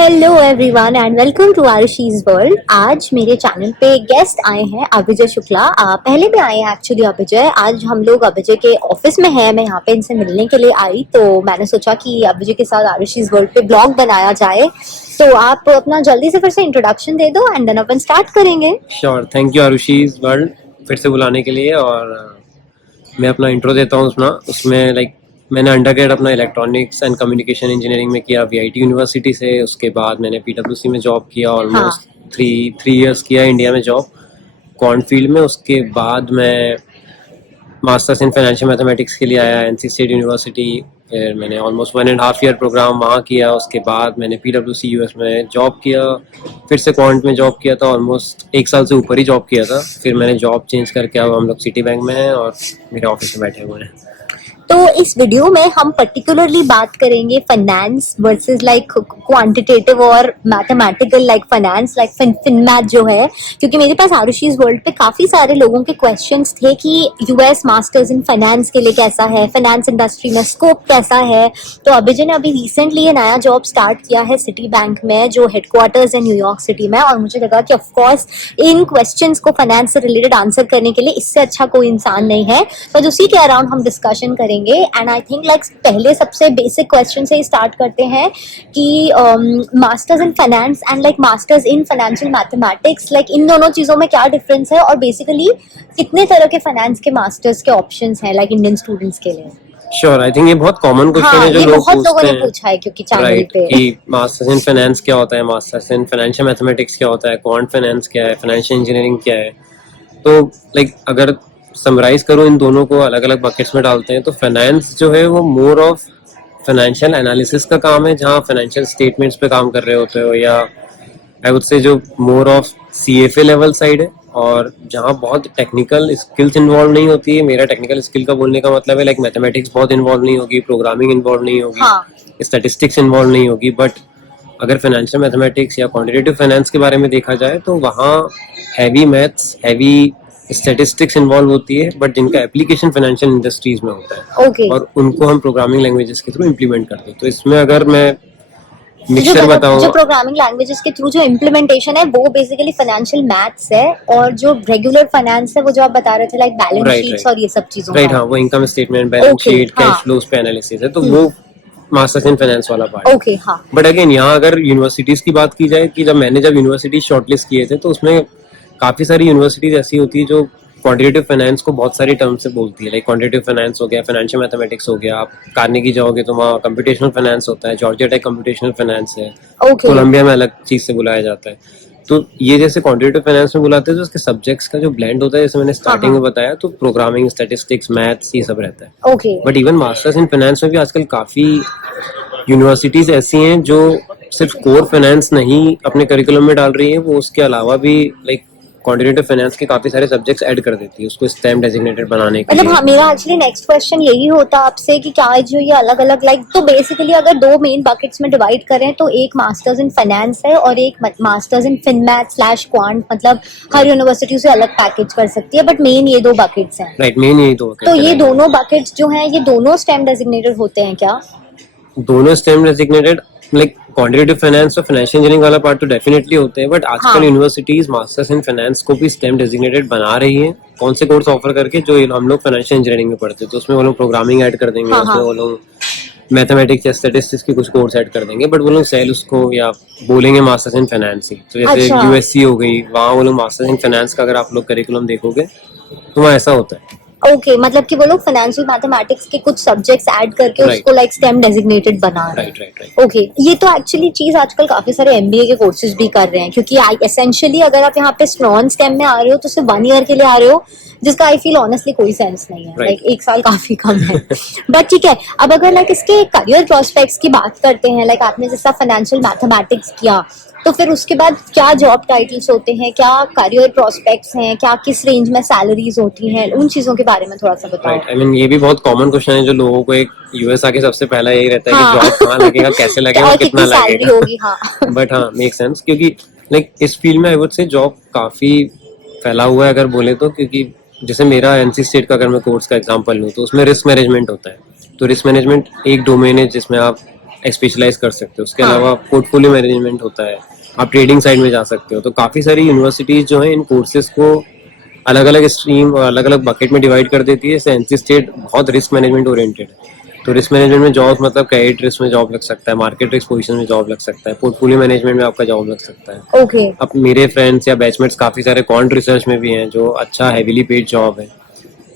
Hello everyone and welcome to Arushi's world. आज मेरे channel पे गेस्ट आए हैं अभिजय शुक्ला। पहले भी आए हैं एक्चुअली अभिजय। आज हम लोग अभिजय के ऑफिस में हैं, मैं यहाँ पे इनसे मिलने के लिए आई, तो मैंने सोचा कि अभिजय के साथ आरुषि's वर्ल्ड पे ब्लॉग बनाया जाए। तो आप अपना जल्दी से फिर से इंट्रोडक्शन दे दो एंड देन अपन स्टार्ट करेंगे। श्योर, थैंक यू आरुषि's वर्ल्ड फिर से बुलाने के लिए। और मैं अपना इंट्रो देता हूँ उसमें मैंने अंडरग्रेड अपना इलेक्ट्रॉनिक्स एंड कम्युनिकेशन इंजीनियरिंग में किया वीआईटी यूनिवर्सिटी से। उसके बाद मैंने पीडब्ल्यूसी में जॉब किया, ऑलमोस्ट थ्री इयर्स किया इंडिया में जॉब क्वांट फील्ड में। उसके बाद मैं मास्टर्स इन फाइनेंशियल मैथमेटिक्स के लिए आया एनसी स्टेट यूनिवर्सिटी। फिर मैंने ऑलमोस्ट 1.5 ईयर प्रोग्राम वहाँ किया। उसके बाद मैंने पीडब्ल्यूसी यूएस में जॉब किया, फिर से क्वांट में जॉब किया था, ऑलमोस्ट 1 साल से ऊपर ही जॉब किया था। फिर मैंने जॉब चेंज करके अब हम लोग सिटी बैंक में हैं और मेरे ऑफिस में बैठे हुए हैं। तो इस वीडियो में हम पर्टिकुलरली बात करेंगे फाइनेंस वर्सेस लाइक क्वांटिटेटिव और मैथमेटिकल, लाइक फाइनेंस लाइक फिनमैथ जो है, क्योंकि मेरे पास आरुषि's वर्ल्ड पे काफी सारे लोगों के क्वेश्चंस थे कि यूएस मास्टर्स इन फाइनेंस के लिए कैसा है, फाइनेंस इंडस्ट्री में स्कोप कैसा है। तो अभिजय ने अभी रिसेंटली ये नया जॉब स्टार्ट किया है सिटी बैंक में, जो हेडक्वार्टर्स है न्यूयॉर्क सिटी में, और मुझे लगा कि ऑफकोर्स इन क्वेश्चंस को फाइनेंस से रिलेटेड आंसर करने के लिए इससे अच्छा कोई इंसान नहीं है। बट उसी के अराउंड हम डिस्कशन करेंगे। एंड आई थिंक लाइक पहले सबसे बेसिक क्वेश्चन से ही स्टार्ट करते हैं कि masters in finance and like masters in financial mathematics, like in दोनों चीजों में क्या डिफरेंस है, और बेसिकली कितने तरह के फाइनेंस के मास्टर्स के ऑप्शंस हैं लाइक इंडियन स्टूडेंट्स के लिए। श्योर, आई थिंक ये बहुत कॉमन क्वेश्चन है जो लोग बहुत लोगों ने हैं। पूछा है क्योंकि चैनल राइट, पे कि मास्टर्स इन फाइनेंस क्या होता है, मास्टर्स इन फाइनेंशियल मैथमेटिक्स क्या होता है, क्वांट फाइनेंस क्या है, फाइनेंशियल इंजीनियरिंग क्या है। तो अगर समराइज करो, इन दोनों को अलग अलग बकेट्स में डालते हैं तो फाइनेंस जो है वो मोर ऑफ फाइनेंशियल एनालिसिस का काम है, जहाँ फाइनेंशियल स्टेटमेंट्स पे काम कर रहे होते हो, या आई वुड से जो more of CFA level side है, और जहाँ बहुत टेक्निकल स्किल्स इन्वॉल्व नहीं होती है। मेरा टेक्निकल स्किल का बोलने का मतलब है मैथमेटिक्स बहुत इन्वॉल्व नहीं होगी, प्रोग्रामिंग इन्वॉल्व नहीं होगी, स्टैटिस्टिक्स इन्वॉल्व नहीं होगी। बट अगर फाइनेंशियल मैथमेटिक्स या क्वांटिटेटिव फाइनेंस के बारे में देखा जाए तो वहाँ heavy maths, heavy statistics involve होती है, बट जिनका एप्लीकेशन फाइनेंशियल इंडस्ट्रीज में होता है। और उनको हम प्रोग्रामिंग लैंग्वेजेस के थ्रू इम्प्लीमेंट करते हैं। तो इसमें अगर मैं मिक्सचर बताऊं, जो प्रोग्रामिंग लैंग्वेजेस के थ्रू जो इम्प्लीमेंटेशन है वो बेसिकली फाइनेंशियल मैथ्स है, और जो रेगुलर फाइनेंस है वो जो आप बता रहे थे लाइक बैलेंस शीट्स और ये सब चीजों राइट, हाँ, वो income statement, balance sheet, cash flows पे एनालिसिस है, तो वो मास्टर्स इन फाइनेंस वाला पार्ट है। हाँ। बट अगेन यहाँ अगर यूनिवर्सिटीज की बात की जाए, कि जब यूनिवर्सिटी शॉर्टलिस्ट किए थे तो उसमें काफी सारी यूनिवर्सिटीज ऐसी होती है जो क्वांटिटेटिव फाइनेंस को बहुत सारी टर्म से बोलती है। लाइक क्वांटिटेटिव फाइनेंस हो गया, फाइनेंशियल मैथमेटिक्स हो गया। आप कार्नेगी जाओगे तो वहाँ कंप्यूटेशनल फाइनेंस होता है, जॉर्जिया टेक कंप्यूटेशनल फाइनेंस है, कोलंबिया में अलग चीज से बुलाया जाता है। तो ये जैसे क्वांटिटेटिव फाइनेंस में बुलाते हैं तो उसके सब्जेक्ट्स का जो ब्लेंड होता है, जैसे मैंने स्टार्टिंग में बताया, तो प्रोग्रामिंग, स्टैटिस्टिक्स, मैथ्स, ये सब रहता है। But even masters in finance में भी आजकल काफी यूनिवर्सिटीज ऐसी हैं जो सिर्फ कोर फाइनेंस नहीं अपने करिकुलम में डाल रही है, वो उसके अलावा भी लाइक क्वांटिटेटिव फाइनेंस के काफी सारे सब्जेक्ट्स ऐड कर देती है उसको स्टेम डेजिग्नेटेड बनाने के लिए। हाँ, मेरा एक्चुअली नेक्स्ट क्वेश्चन यही होता आपसे कि क्या जो ये अलग अलग लाइक, तो बेसिकली अगर दो मेन बकेट्स में डिवाइड करें तो एक मास्टर्स इन फाइनेंस है और एक मास्टर्स इन फिनमैथ स्लैश क्वांट, मतलब हर यूनिवर्सिटी से अलग पैकेज कर सकती है, बट मेन ये दो बकेट्स हैं। राइट, मेन यही दो। तो ये दोनों बकेट्स जो हैं ये दोनों स्टेम डेजिग्नेटेड होते हैं क्या? दोनों stem designated, like quantitative finance और फाइनेंशियल इंजीनियरिंग वाला पार्ट तो डेफिनेटली होते हैं, बट आजकल यूनिवर्सिटीज मास्टर्स इन फाइनेंस को भी स्टेम डेजिग्नेटेड बना रही हैं। कौन से कोर्स ऑफर करके, जो हम लोग फाइनेंशियल इंजीनियरिंग में पढ़ते हैं तो उसमें वो लोग प्रोग्रामिंग ऐड कर देंगे, उसमें वो लोग मैथमेटिक्स या स्टैटिस्टिक्स की कुछ कोर्स ऐड कर देंगे, बट वो लोग सेल उसको या बोलेंगे मास्टर्स इन फाइनेंस ही। तो जैसे यूएससी हो गई, वहाँ वो लोग मास्टर्स इन फाइनेंस का अगर आप लोग करिकुलम देखोगे तो वहाँ ऐसा होता है। मतलब कि वो लोग फाइनेंशियल मैथमेटिक्स के कुछ सब्जेक्ट्स ऐड करके उसको लाइक स्टेम डेजिग्नेटेड बना रहे हैं। ये तो एक्चुअली चीज आजकल काफी सारे एमबीए के कोर्सेज भी कर रहे हैं, क्योंकि एसेंशियली अगर आप यहाँ पे नॉन स्टेम में आ रहे हो तो सिर्फ 1 ईयर के लिए आ रहे हो, जिसका आई फील ऑनेस्टली कोई सेंस नहीं है। लाइक 1 साल काफी कम है। बट ठीक है, अब अगर लाइक इसके करियर प्रोस्पेक्ट्स की बात करते हैं, लाइक आपने जैसा फाइनेंशियल मैथमेटिक्स किया तो फिर उसके बाद क्या जॉब टाइटल्स होते हैं, क्या करियर प्रोस्पेक्ट्स हैं, क्या किस रेंज में सैलरीज होती हैं, उन चीजों के बारे में थोड़ा सा बताओ। राइट, आई मीन ये भी बहुत कॉमन क्वेश्चन है जो लोगों को, एक यूएस आके सबसे पहला यही रहता है कि जॉब कहाँ लगेगा, कैसे लगेगा, कितना लगेगा होगी। बट हाँ, मेक सेंस, क्योंकि लाइक इस फील्ड में आई वुड से जॉब काफी फैला हुआ है अगर बोले तो। क्योंकि जैसे मेरा एनसी स्टेट का अगर मैं कोर्स का एग्जांपल लूँ तो उसमें रिस्क मैनेजमेंट होता है। तो रिस्क मैनेजमेंट एक डोमेन है जिसमें आप स्पेशलाइज कर सकते हो। उसके हाँ। अलावा पोर्टफोलियो मैनेजमेंट होता है, आप ट्रेडिंग साइड में जा सकते हो। तो काफ़ी सारी यूनिवर्सिटीज़ जो हैं इन कोर्सेज को अलग अलग स्ट्रीम और अलग अलग बकेट में डिवाइड कर देती है। जैसे एनसी स्टेट बहुत रिस्क मैनेजमेंट ओरिएंटेड है, तो रिस्क मैनेजमेंट में जॉब मतलब क्रेडिट रिस्क में जॉब लग सकता है, मार्केट रिस्क पोजीशन में जॉब लग सकता है, पोर्टफोलियो मैनेजमेंट में आपका जॉब लग सकता है। ओके। अब मेरे फ्रेंड्स या बैचमेट्स काफ़ी सारे क्वांट रिसर्च में भी हैं जो अच्छा हैवीली पेड जॉब है।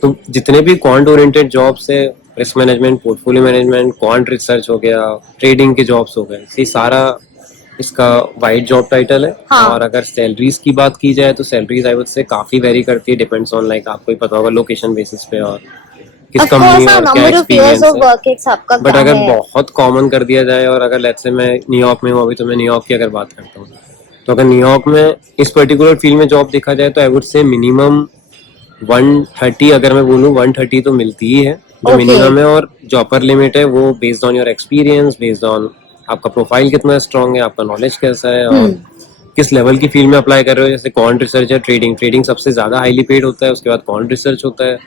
तो जितने भी क्वांट ओरिएंटेड जॉब्स है, risk management, portfolio management, quant research हो गया, ट्रेडिंग के जॉब्स हो गए, ये सारा इसका वाइड जॉब टाइटल है। हाँ। और अगर सैलरीज की बात की जाए तो सैलरीज आई वुड से काफ़ी वेरी करती है, डिपेंड्स ऑन लाइक आपको ही पता होगा लोकेशन बेसिस पे और किस ऑफ कंपनी कोर्स, में हाँ, और क्या number of years experience of है। वर्क एक्स आपका बट क्या अगर है। बहुत कॉमन कर दिया जाए और अगर लेट्स से मैं न्यूयॉर्क में हूँ अभी, तो मैं न्यूयॉर्क की अगर बात करता हूँ, तो अगर न्यूयॉर्क में इस पर्टिकुलर फील्ड में जॉब देखा जाए तो आई वुड से मिनिमम 130, अगर मैं बोलूँ 130 तो मिलती ही है जो ओके। मिनिमम है। और जो अपर लिमिट है वो based on your experience, based on आपका प्रोफाइल कितना स्ट्रांग है, आपका नॉलेज कैसा है और किस लेवल की फील्ड में अप्लाई कर रहे हो। जैसे क्वांट रिसर्च या ट्रेडिंग, ट्रेडिंग सबसे ज्यादा हाईली पेड होता है, उसके बाद क्वांट रिसर्च होता है,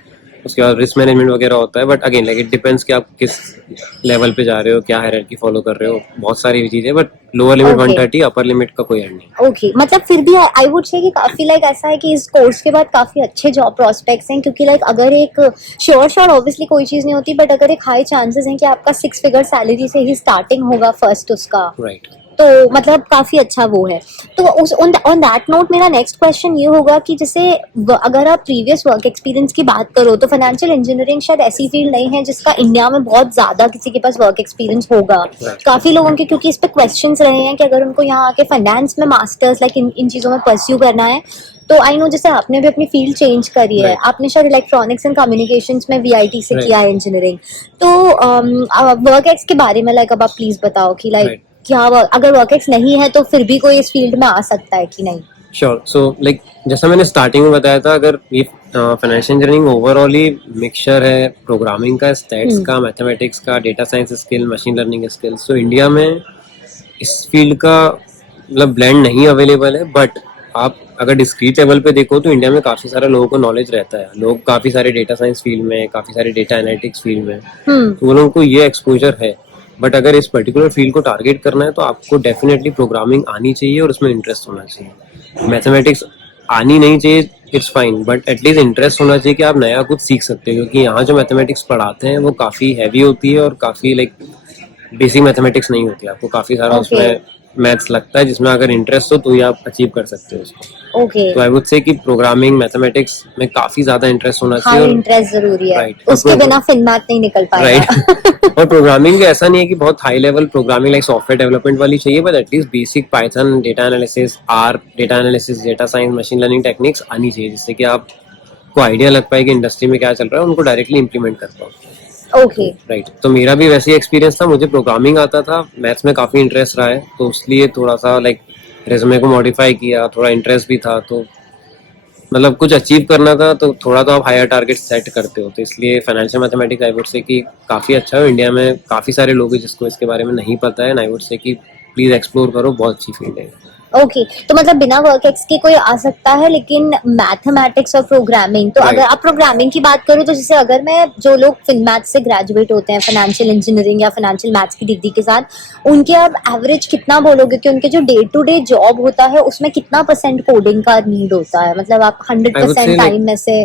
उसके बाद रिस्क मैनेजमेंट वगैरह होता है। But again like it depends कि आप किस लेवल पे जा रहे हो, क्या हायरार्की फॉलो कर रहे हो, बहुत सारी चीजें। But lower limit okay. 130, upper limit का कोई एंड नहीं। ओके, मतलब फिर भी आई वुड से कि काफी लाइक ऐसा है कि इस कोर्स के बाद काफी अच्छे जॉब प्रोस्पेक्ट्स हैं, क्योंकि लाइक अगर एक श्योर ऑब्वियसली कोई चीज नहीं होती, बट अगर एक हाई चांसेस हैं कि आपका 6 फिगर सैलरी से ही स्टार्टिंग होगा फर्स्ट उसका, राइट। तो मतलब काफी अच्छा वो है। तो उस ऑन दैट नोट मेरा नेक्स्ट क्वेश्चन ये होगा कि जैसे अगर आप प्रीवियस वर्क एक्सपीरियंस की बात करो तो फाइनेंशियल इंजीनियरिंग शायद ऐसी फील्ड नहीं है जिसका इंडिया में बहुत ज्यादा किसी के पास वर्क एक्सपीरियंस होगा। काफी लोगों के क्योंकि इस पे क्वेश्चंस रहे हैं कि अगर उनको यहाँ आके फाइनेंस में मास्टर्स लाइक इन चीजों में परस्यू करना है, तो आई नो जैसे आपने भी अपनी फील्ड चेंज करी है, Right. आपने शायद इलेक्ट्रॉनिक्स एंड कम्युनिकेशंस में वीआईटी से Right. किया है इंजीनियरिंग। तो वर्क एक्स के बारे में लाइक अब आप प्लीज बताओ कि लाइक Right. क्या अगर वर्क एक्स नहीं है तो फिर भी कोई इस फील्ड में आ सकता है कि नहीं। श्योर। सो लाइक जैसा मैंने स्टार्टिंग में बताया था, अगर ये फाइनेंशियल इंजीनियरिंग ओवरऑल ही मिक्सचर है प्रोग्रामिंग का, स्टैट्स का, मैथमेटिक्स का, data science skill, machine learning skills, तो इंडिया में इस फील्ड का मतलब ब्लेंड नहीं अवेलेबल है। बट आप अगर डिस्क्रीट लेवल पे देखो तो इंडिया में काफ़ी सारे लोगों को नॉलेज रहता है, लोग काफ़ी सारे डेटा साइंस फील्ड में, काफ़ी सारे डेटा एनालिटिक्स फील्ड में, तो वो लोगों को ये एक्सपोजर है। बट अगर इस पर्टिकुलर फील्ड को टारगेट करना है तो आपको डेफिनेटली प्रोग्रामिंग आनी चाहिए और उसमें इंटरेस्ट होना चाहिए। मैथमेटिक्स आनी नहीं चाहिए, it's fine, but at least interest होना चाहिए कि आप नया कुछ सीख सकते हो। क्योंकि यहाँ जो मैथमेटिक्स पढ़ाते हैं वो काफ़ी हैवी होती है और काफ़ी लाइक बेसिक मैथमेटिक्स नहीं होती, आपको काफ़ी सारा ओके। उसमें मैथ्स लगता है, जिसमें अगर इंटरेस्ट हो तो ही आप अचीव कर सकते हो उसको। ओके। तो आई वुड से कि प्रोग्रामिंग मैथमेटिक्स में काफ़ी ज़्यादा इंटरेस्ट होना हाँ, चाहिए। इंटरेस्ट जरूरी है, राइट। उसके बिना फिनमैथ नहीं निकल पाएगा। राइट। और प्रोग्रामिंग ऐसा नहीं है कि बहुत high level programming like software development वाली चाहिए, but at least basic Python, data analysis, R data analysis, data science, machine learning techniques आनी चाहिए, जिससे कि आपको आइडिया लग पाए कि इंडस्ट्री में क्या चल रहा है, उनको डायरेक्टली इंप्लीमेंट कर पाओ। ओके। राइट। तो मेरा भी वैसे ही एक्सपीरियंस था, मुझे प्रोग्रामिंग आता था, मैथ्स में काफ़ी इंटरेस्ट रहा है, तो इसलिए थोड़ा सा लाइक रेज्यूमे को मॉडिफाई किया, थोड़ा इंटरेस्ट भी था, तो मतलब कुछ अचीव करना था तो थोड़ा तो आप हायर टारगेट सेट करते हो। तो इसलिए financial mathematics I would say कि काफ़ी अच्छा है। इंडिया में काफ़ी सारे लोग हैं जिसको इसके बारे में नहीं पता है, आई वुड से कि प्लीज़ एक्सप्लोर करो, बहुत अच्छी फील्ड है। ओके, तो मतलब बिना वर्क एक्स के कोई आ सकता है, लेकिन मैथमेटिक्स और प्रोग्रामिंग तो अगर आप प्रोग्रामिंग की बात करूँ तो जैसे अगर मैं जो लोग फिनमैथ से ग्रेजुएट होते हैं फाइनेंशियल इंजीनियरिंग या फाइनेंशियल मैथ्स की डिग्री के साथ, उनके आप एवरेज कितना बोलोगे कि उनके जो डे टू डे जॉब होता है उसमें कितना % कोडिंग का नीड होता है, मतलब आप 100% टाइम में से?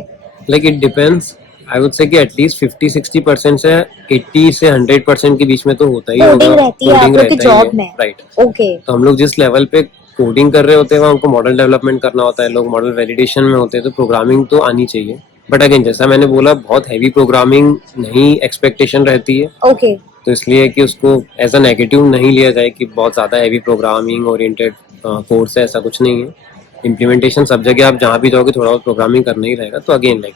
Like it depends, I would say कि एटलीस्ट 50-60% से 80 से 100% के बीच में तो होता ही होगा, कोडिंग रहती है आप कोडिंग लोग के रहता ही है। जॉब में? राइट। ओके। तो हम लोग जिस लेवल पे कोडिंग कर रहे होते हैं वहाँ उनको मॉडल डेवलपमेंट करना होता है, लोग मॉडल वैलिडेशन में होते हैं, तो प्रोग्रामिंग तो आनी चाहिए। बट अगेन जैसा मैंने बोला, बहुत हैवी प्रोग्रामिंग नहीं एक्सपेक्टेशन रहती है, ओके। तो इसलिए कि उसको एज अ नेगेटिव नहीं लिया जाए कि बहुत ज़्यादा हैवी प्रोग्रामिंग ओरिएंटेड कोर्स है, ऐसा कुछ नहीं है। इम्प्लीमेंटेशन सब जगह आप जहाँ भी जाओगे थोड़ा बहुत प्रोग्रामिंग करना ही रहेगा। तो अगेन लाइक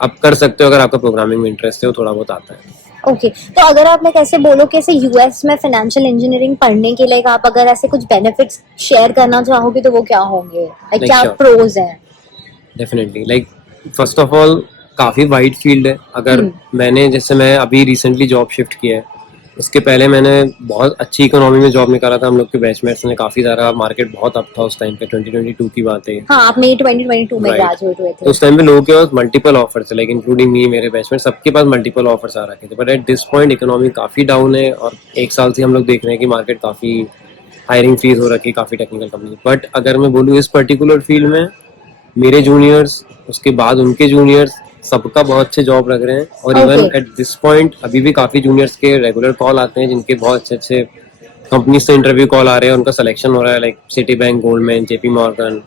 आप कर सकते हो अगर आपका प्रोग्रामिंग में इंटरेस्ट है, वो थोड़ा बहुत आता है। ओके, तो अगर आप लाइक ऐसे बोलो कि ऐसे यूएस में फाइनेंशियल इंजीनियरिंग पढ़ने के लिए आप अगर ऐसे कुछ बेनिफिट्स शेयर करना चाहोगे तो वो क्या होंगे, लाइक क्या sure. प्रोज हैं? Definitely like first of all काफ़ी वाइड फील्ड है। अगर मैंने जैसे मैं अभी रिसेंटली जॉब शिफ्ट किया है, उसके पहले मैंने बहुत अच्छी इकोनॉमी में जॉब निकाला था। हम लोग के बैचमेट्स ने काफ़ी सारा, मार्केट बहुत अप था उस टाइम पे, 2022 की बात है। हाँ, आप मई 2022 में राइट। ग्रेजुएट हुए तो थे। उस टाइम पे लोगों के पास मल्टीपल ऑफर्स थे, लाइक इंक्लूडिंग मी, मेरे बैचमेट, सबके पास मल्टीपल ऑफर्स आ रखे थे। But at this point economy काफ़ी डाउन है और एक साल से हम लोग देख रहे हैं कि मार्केट काफ़ी हायरिंग फ्रीज हो रखी है काफ़ी टेक्निकल कंपनी। बट अगर मैं बोलूँ इस पर्टिकुलर फील्ड में, मेरे जूनियर्स, उसके बाद उनके जूनियर्स, सबका बहुत अच्छे जॉब लग रहे हैं। और even okay. Eight this point अभी भी काफ़ी जूनियर्स के रेगुलर कॉल आते हैं, जिनके बहुत अच्छे अच्छे कंपनी से इंटरव्यू कॉल आ रहे हैं, उनका सिलेक्शन हो रहा है, like Citi bank, Goldman, JP Morgan.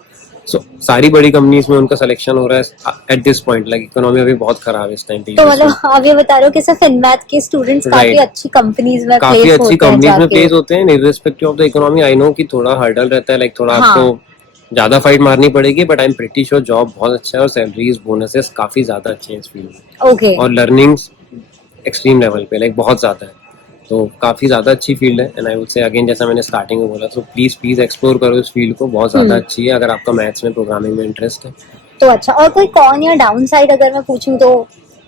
So सारी बड़ी कंपनीज में उनका सिलेक्शन हो रहा है at this point. Like economy अभी बहुत खराब है इस टाइम पे तो यूएस में। मतलब आप ये बता रहे हो कि सिर्फ इनमैथ के स्टूडेंट्स काफी राइट। अच्छी कंपनीज में काफी प्लेस अच्छी होते हैं कंपनीज में जाके। प्लेस होते हैं, irrespective of the economy. I know कि थोड़ा हर्डल रहता है, लाइक थोड़ा आपको हाँ। ज्यादा फाइट मारनी पड़ेगी, but I am pretty sure job बहुत अच्छा है और सैलरीज, बोनसेस काफी ज्यादा अच्छे हैं इस फील्ड में। ओके। और लर्निंग्स एक्सट्रीम लेवल पे, लाइक बहुत ज्यादा है। तो काफी ज्यादा अच्छी फील्ड है। And I would say again, जैसा मैंने स्टार्टिंग में बोला, तो प्लीज प्लीज एक्सप्लोर करो इस फील्ड को, बहुत ज्यादा हम्म। अच्छी है अगर आपका मैथ्स में, प्रोग्रामिंग में इंटरेस्ट है। तो अच्छा, और कोई कौन या डाउन साइड अगर मैं पूछूं तो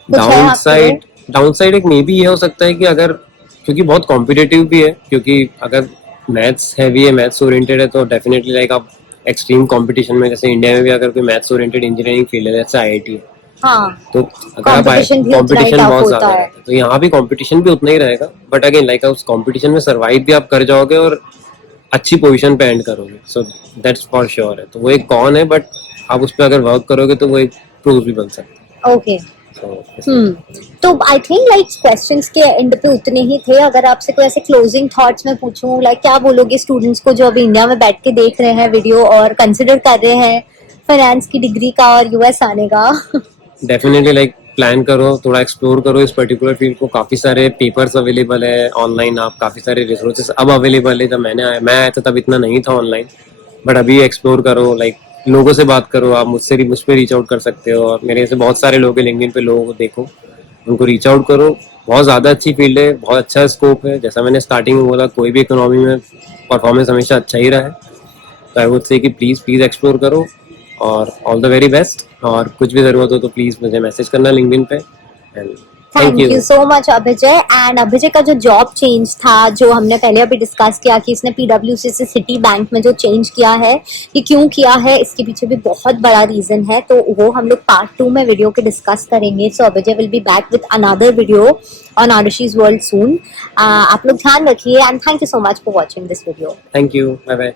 कुछ है आपके लिए? डाउन साइड एक मे बी ये हो सकता है कि अगर, क्योंकि बहुत कॉम्पिटेटिव भी है, क्योंकि अगर मैथ्स हैवी है, मैथ्स ओरिएंटेड है, तो डेफिनेटली लाइक आप एक्सट्रीम कंपटीशन में, जैसे इंडिया में भी अगर कोई मैथ्स ओरिएंटेड इंजीनियरिंग फील्ड है, जैसे आईआईटी है, हाँ, तो अगर आप, कंपटीशन भी उतना ही कंपटीशन टफ बहुत होता ज्यादा है। रहता है, तो यहाँ भी कंपटीशन भी उतना ही रहेगा। बट अगेन लाइक उस कंपटीशन में सर्वाइव भी आप कर जाओगे और अच्छी पोजीशन पे एंड करोगे। सो दैट्स फॉर श्योर है। तो वो एक कॉन है, बट आप उस पर अगर वर्क करोगे तो वो एक प्रूफ भी बन सकता है। ओके। इसलिए तो आई थिंक लाइक क्वेश्चंस के एंड पे उतने ही थे। अगर आपसे कोई ऐसे क्लोजिंग थॉट्स में पूछूं, लाइक क्या बोलोगे स्टूडेंट्स को जो अभी इंडिया में बैठ के देख रहे हैं वीडियो और कंसिडर कर रहे हैं फाइनेंस की डिग्री का और यूएस आने का? डेफिनेटली लाइक प्लान करो, थोड़ा एक्सप्लोर करो इस पर्टिकुलर फील्ड को। काफ़ी सारे पेपर्स अवेलेबल है ऑनलाइन, आप काफ़ी सारे रिसोर्सेज अब अवेलेबल है। जब मैं आया था तब इतना नहीं था ऑनलाइन, बट अभी एक्सप्लोर करो, लाइक लोगों से बात करो। आप मुझ पे रीच आउट कर सकते हो, और मेरे से बहुत सारे लोग हैं लिंक्डइन पे, लोगों को देखो, उनको रीच आउट करो। बहुत ज़्यादा अच्छी फील्ड है, बहुत अच्छा स्कोप है। जैसा मैंने स्टार्टिंग में बोला, कोई भी इकोनॉमी में परफॉर्मेंस हमेशा अच्छा ही रहा है। तो आई वुड से कि प्लीज़ प्लीज़ एक्सप्लोर करो, और ऑल द वेरी बेस्ट। और कुछ भी ज़रूरत हो तो प्लीज़ मुझे मैसेज करना लिंक्डइन पे। And thank thank you you. So much Abhijay. And Abhijay का जो जॉब चेंज था, जो हमने पहले अभी डिस्कस किया कि इसने पीडब्ल्यूसी से सिटी बैंक में जो चेंज किया है, ये क्यों किया है, इसके पीछे भी बहुत बड़ा रीजन है। तो वो हम लोग पार्ट 2 में वीडियो के डिस्कस करेंगे। So Abhijay will be back with another video on Arushi's world soon. आप लोग ध्यान रखिए and thank you so much for watching this video. Thank you, bye bye.